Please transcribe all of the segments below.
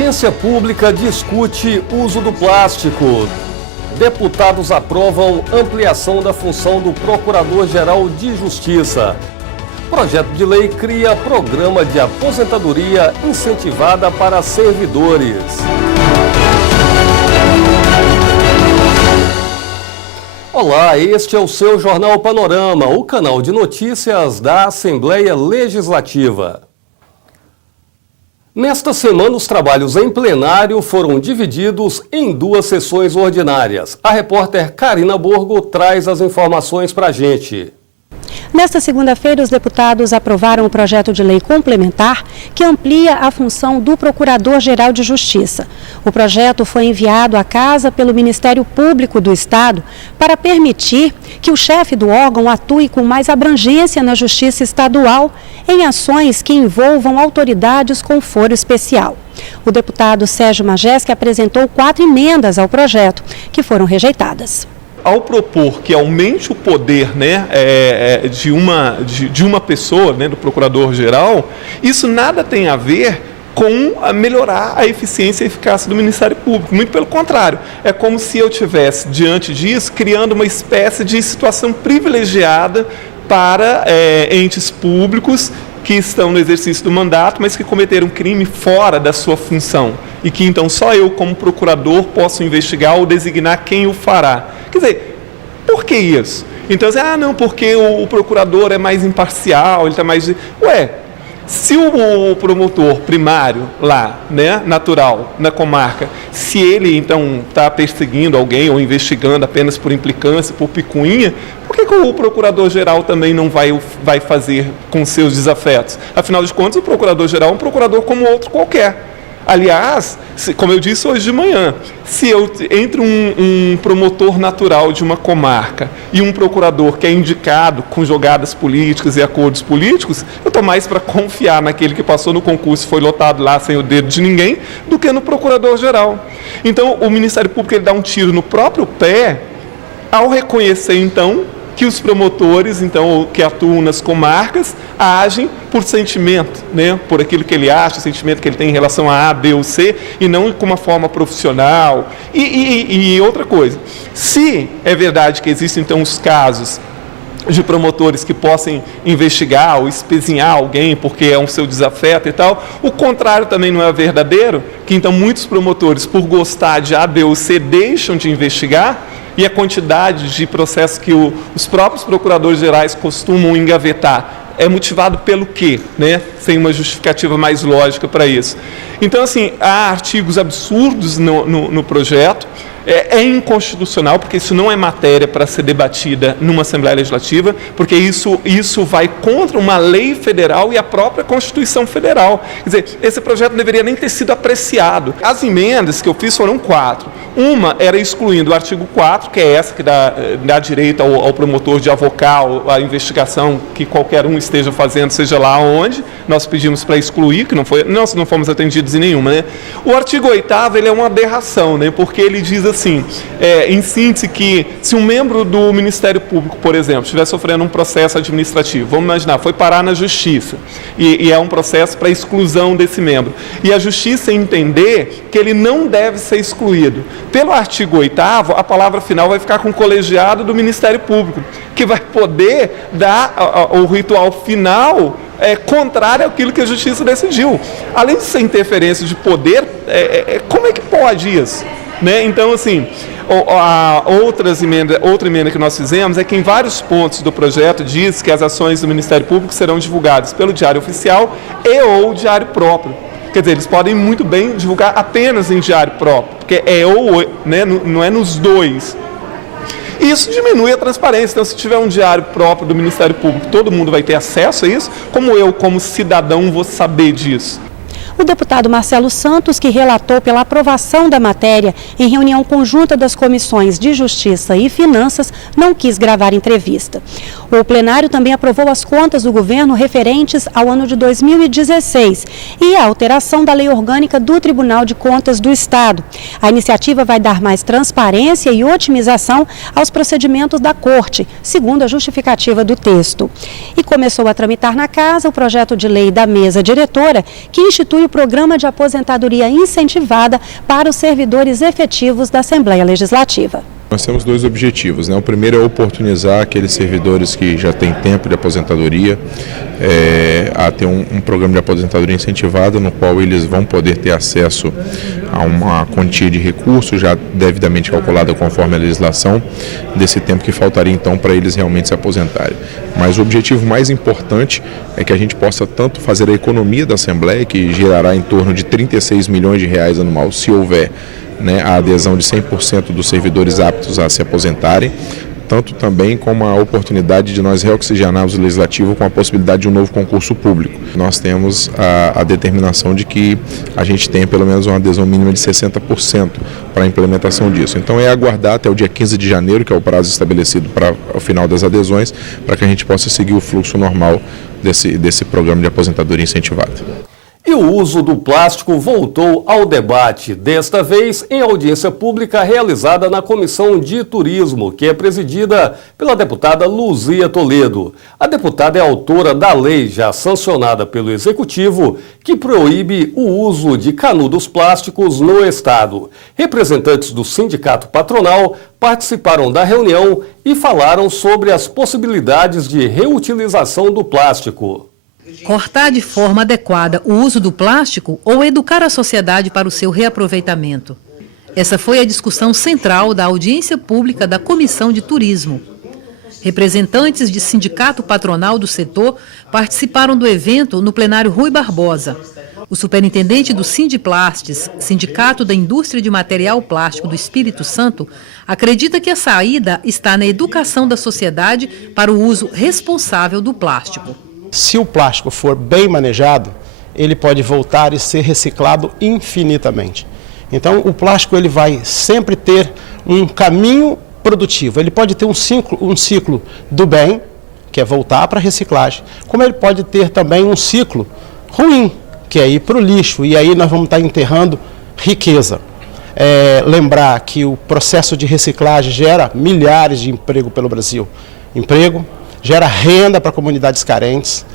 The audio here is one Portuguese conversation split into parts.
Audiência pública discute uso do plástico. Deputados aprovam ampliação da função do Procurador-Geral de Justiça. Projeto de lei cria programa de aposentadoria incentivada para servidores. Olá, este é o seu Jornal Panorama, o canal de notícias da Assembleia Legislativa. Nesta semana, os trabalhos em plenário foram divididos em 2 sessões ordinárias. A repórter Karina Borgo traz as informações para a gente. Nesta segunda-feira, os deputados aprovaram o projeto de lei complementar que amplia a função do Procurador-Geral de Justiça. O projeto foi enviado à Casa pelo Ministério Público do Estado para permitir que o chefe do órgão atue com mais abrangência na Justiça Estadual em ações que envolvam autoridades com foro especial. O deputado Sérgio Majeski apresentou 4 emendas ao projeto, que foram rejeitadas. Ao propor que aumente o poder, né, de uma pessoa, né, do Procurador-Geral, isso nada tem a ver com melhorar a eficiência e eficácia do Ministério Público. Muito pelo contrário, é como se eu tivesse, diante disso, criando uma espécie de situação privilegiada para entes públicos que estão no exercício do mandato, mas que cometeram crime fora da sua função. E que então só eu, como procurador, posso investigar ou designar quem o fará. Quer dizer, por que isso? Então, não, porque o procurador é mais imparcial, ele está mais... Se o promotor primário lá, né, natural, na comarca, se ele então está perseguindo alguém ou investigando apenas por implicância, por picuinha, por que o procurador-geral também não vai fazer com seus desafetos? Afinal de contas, o procurador-geral é um procurador como outro qualquer. Aliás, como eu disse hoje de manhã, se entre um promotor natural de uma comarca e um procurador que é indicado com jogadas políticas e acordos políticos, eu estou mais para confiar naquele que passou no concurso e foi lotado lá sem o dedo de ninguém, do que no procurador-geral. Então, o Ministério Público ele dá um tiro no próprio pé ao reconhecer, então, que os promotores, então, que atuam nas comarcas, agem por sentimento, né? Por aquilo que ele acha, o sentimento que ele tem em relação a A, B ou C, e não com uma forma profissional. E outra coisa, se é verdade que existem, então, os casos de promotores que possam investigar ou espezinhar alguém porque é um seu desafeto e tal, o contrário também não é verdadeiro, que então muitos promotores, por gostar de A, B ou C, deixam de investigar, e a quantidade de processos que os próprios procuradores gerais costumam engavetar é motivado pelo quê? Né? Sem uma justificativa mais lógica para isso. Então, assim, há artigos absurdos no projeto. É inconstitucional, porque isso não é matéria para ser debatida numa Assembleia Legislativa, porque isso vai contra uma lei federal e a própria Constituição Federal. Quer dizer, esse projeto não deveria nem ter sido apreciado. As emendas que eu fiz foram 4. Uma era excluindo o artigo 4, que é essa que dá direito ao promotor de avocar a investigação que qualquer um esteja fazendo, seja lá onde. Nós pedimos para excluir, que nós não fomos atendidos em nenhuma. Né? O artigo 8º ele é uma aberração, né? Porque ele diz assim, em síntese, que se um membro do Ministério Público, por exemplo, estiver sofrendo um processo administrativo, vamos imaginar, foi parar na Justiça, e é um processo para exclusão desse membro, e a Justiça entender que ele não deve ser excluído, pelo artigo 8º, a palavra final vai ficar com o colegiado do Ministério Público, que vai poder dar o ritual final contrário àquilo que a Justiça decidiu. Além de ser interferência de poder, como é que pode isso? Né? Então, assim, outra emenda que nós fizemos é que em vários pontos do projeto diz que as ações do Ministério Público serão divulgadas pelo Diário Oficial e ou Diário Próprio. Quer dizer, eles podem muito bem divulgar apenas em Diário Próprio, porque né, não é nos dois. Isso diminui a transparência. Então, se tiver um diário próprio do Ministério Público, todo mundo vai ter acesso a isso. Como eu, como cidadão, vou saber disso? O deputado Marcelo Santos, que relatou pela aprovação da matéria em reunião conjunta das comissões de Justiça e Finanças, não quis gravar entrevista. O plenário também aprovou as contas do governo referentes ao ano de 2016 e a alteração da lei orgânica do Tribunal de Contas do Estado. A iniciativa vai dar mais transparência e otimização aos procedimentos da Corte, segundo a justificativa do texto. E começou a tramitar na Casa o projeto de lei da mesa diretora, que institui o programa de aposentadoria incentivada para os servidores efetivos da Assembleia Legislativa. Nós temos dois objetivos, né? O primeiro é oportunizar aqueles servidores que já têm tempo de aposentadoria a ter um programa de aposentadoria incentivada, no qual eles vão poder ter acesso a uma quantia de recursos já devidamente calculada conforme a legislação, desse tempo que faltaria então para eles realmente se aposentarem. Mas o objetivo mais importante é que a gente possa tanto fazer a economia da Assembleia, que gerará em torno de 36 milhões de reais anual, se houver a adesão de 100% dos servidores aptos a se aposentarem, tanto também como a oportunidade de nós reoxigenarmos o Legislativo com a possibilidade de um novo concurso público. Nós temos a determinação de que a gente tenha pelo menos uma adesão mínima de 60% para a implementação disso. Então é aguardar até o dia 15 de janeiro, que é o prazo estabelecido para o final das adesões, para que a gente possa seguir o fluxo normal desse programa de aposentadoria incentivada. E o uso do plástico voltou ao debate, desta vez em audiência pública realizada na Comissão de Turismo, que é presidida pela deputada Luzia Toledo. A deputada é autora da lei já sancionada pelo Executivo, que proíbe o uso de canudos plásticos no Estado. Representantes do sindicato patronal participaram da reunião e falaram sobre as possibilidades de reutilização do plástico. Cortar de forma adequada o uso do plástico ou educar a sociedade para o seu reaproveitamento. Essa foi a discussão central da audiência pública da Comissão de Turismo. Representantes de sindicato patronal do setor participaram do evento no plenário Rui Barbosa. O superintendente do Sindiplastes, Sindicato da Indústria de Material Plástico do Espírito Santo, acredita que a saída está na educação da sociedade para o uso responsável do plástico. Se o plástico for bem manejado, ele pode voltar e ser reciclado infinitamente. Então, o plástico ele vai sempre ter um caminho produtivo. Ele pode ter um ciclo do bem, que é voltar para a reciclagem, como ele pode ter também um ciclo ruim, que é ir para o lixo, e aí nós vamos estar enterrando riqueza. Lembrar que o processo de reciclagem gera milhares de empregos pelo Brasil. Gera renda para comunidades carentes.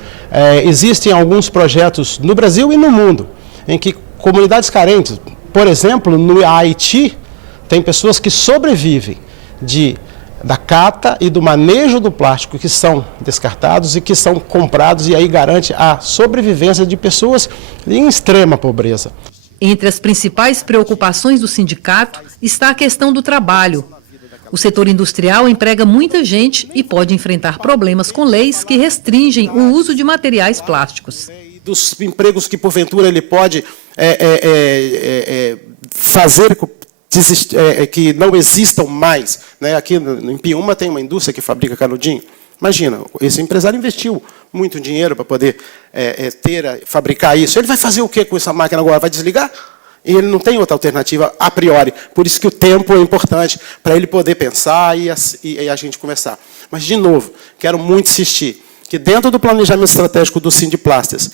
Existem alguns projetos no Brasil e no mundo, em que comunidades carentes, por exemplo, no Haiti, tem pessoas que sobrevivem da cata e do manejo do plástico que são descartados e que são comprados, e aí garante a sobrevivência de pessoas em extrema pobreza. Entre as principais preocupações do sindicato está a questão do trabalho. O setor industrial emprega muita gente e pode enfrentar problemas com leis que restringem o uso de materiais plásticos. Dos empregos que, porventura, ele pode fazer que não existam mais. Aqui em Piúma tem uma indústria que fabrica canudinho. Imagina, esse empresário investiu muito dinheiro para poder fabricar isso. Ele vai fazer o que com essa máquina agora? Vai desligar? E ele não tem outra alternativa a priori. Por isso que o tempo é importante para ele poder pensar e a gente começar. Mas, de novo, quero muito insistir que dentro do planejamento estratégico do Sindiplastes,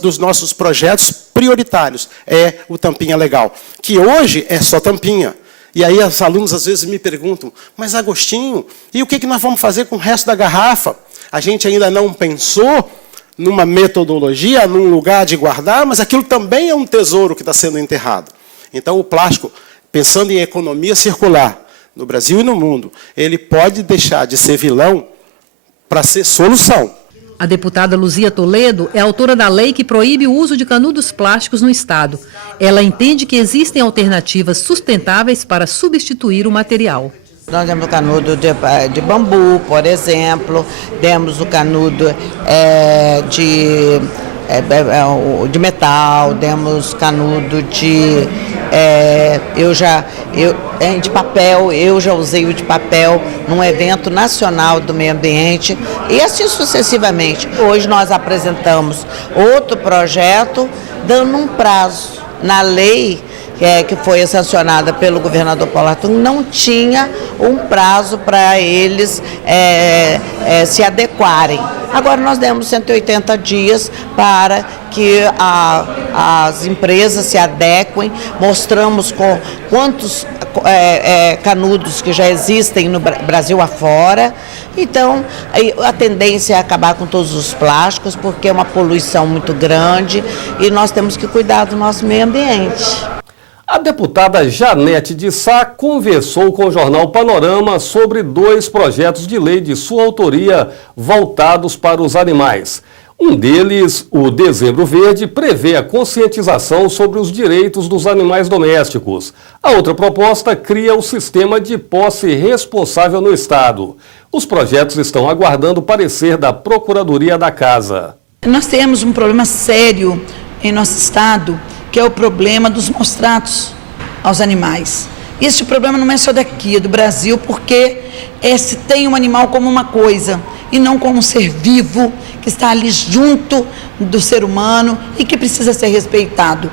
dos nossos projetos prioritários é o Tampinha Legal, que hoje é só tampinha. E aí os alunos às vezes me perguntam, mas Agostinho, e o que nós vamos fazer com o resto da garrafa? A gente ainda não pensou numa metodologia, num lugar de guardar, mas aquilo também é um tesouro que está sendo enterrado. Então, o plástico, pensando em economia circular, no Brasil e no mundo, ele pode deixar de ser vilão para ser solução. A deputada Luzia Toledo é autora da lei que proíbe o uso de canudos plásticos no Estado. Ela entende que existem alternativas sustentáveis para substituir o material. Nós temos o canudo de bambu, por exemplo, temos o canudo de metal, temos canudo de papel, eu já usei o de papel num evento nacional do meio ambiente e assim sucessivamente. Hoje nós apresentamos outro projeto dando um prazo na lei que foi sancionada pelo governador Paulo Arthur, não tinha um prazo para eles se adequarem. Agora nós demos 180 dias para que as empresas se adequem, mostramos com canudos que já existem no Brasil afora. Então, a tendência é acabar com todos os plásticos, porque é uma poluição muito grande e nós temos que cuidar do nosso meio ambiente. A deputada Janete de Sá conversou com o jornal Panorama sobre 2 projetos de lei de sua autoria voltados para os animais. Um deles, o Dezembro Verde, prevê a conscientização sobre os direitos dos animais domésticos. A outra proposta cria o sistema de posse responsável no Estado. Os projetos estão aguardando o parecer da Procuradoria da Casa. Nós temos um problema sério em nosso Estado, que é o problema dos maus-tratos aos animais. Este problema não é só daqui, é do Brasil, porque se tem um animal como uma coisa e não como um ser vivo que está ali junto do ser humano e que precisa ser respeitado.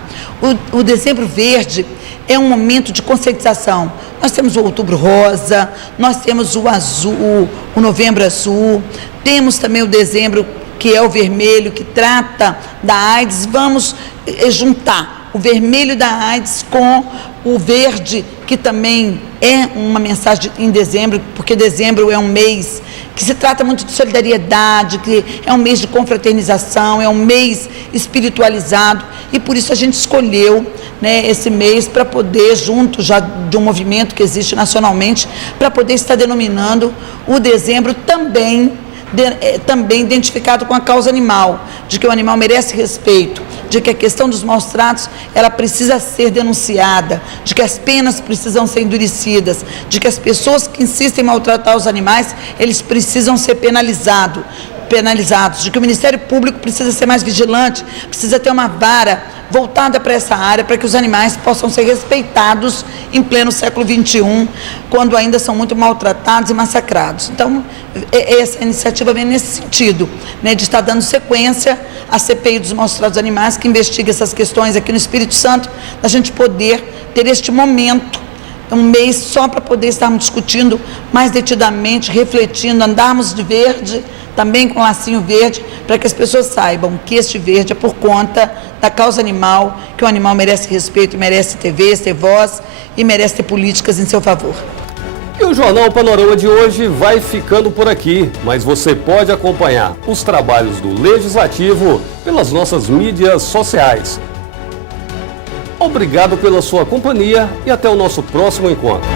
O Dezembro Verde é um momento de conscientização. Nós temos o Outubro Rosa, nós temos o Azul, o Novembro Azul, temos também o Dezembro, que é o vermelho, que trata da AIDS. Vamos juntar o vermelho da AIDS com o verde, que também é uma mensagem em dezembro, porque dezembro é um mês que se trata muito de solidariedade, que é um mês de confraternização, é um mês espiritualizado, e por isso a gente escolheu, né, esse mês para poder, junto já de um movimento que existe nacionalmente, para poder estar denominando o dezembro também identificado com a causa animal, de que o animal merece respeito, de que a questão dos maus-tratos, ela precisa ser denunciada, de que as penas precisam ser endurecidas, de que as pessoas que insistem em maltratar os animais, eles precisam ser penalizados, de que o Ministério Público precisa ser mais vigilante, precisa ter uma vara voltada para essa área, para que os animais possam ser respeitados em pleno século XXI, quando ainda são muito maltratados e massacrados. Então, essa iniciativa vem nesse sentido, né, de estar dando sequência à CPI dos maus-tratos animais, que investiga essas questões aqui no Espírito Santo, da gente poder ter este momento, um mês só para poder estarmos discutindo mais detidamente, refletindo, andarmos de verde, também com lacinho verde, para que as pessoas saibam que este verde é por conta da causa animal, que o animal merece respeito, merece ter vez, ter voz e merece ter políticas em seu favor. E o Jornal Panorama de hoje vai ficando por aqui, mas você pode acompanhar os trabalhos do Legislativo pelas nossas mídias sociais. Obrigado pela sua companhia e até o nosso próximo encontro.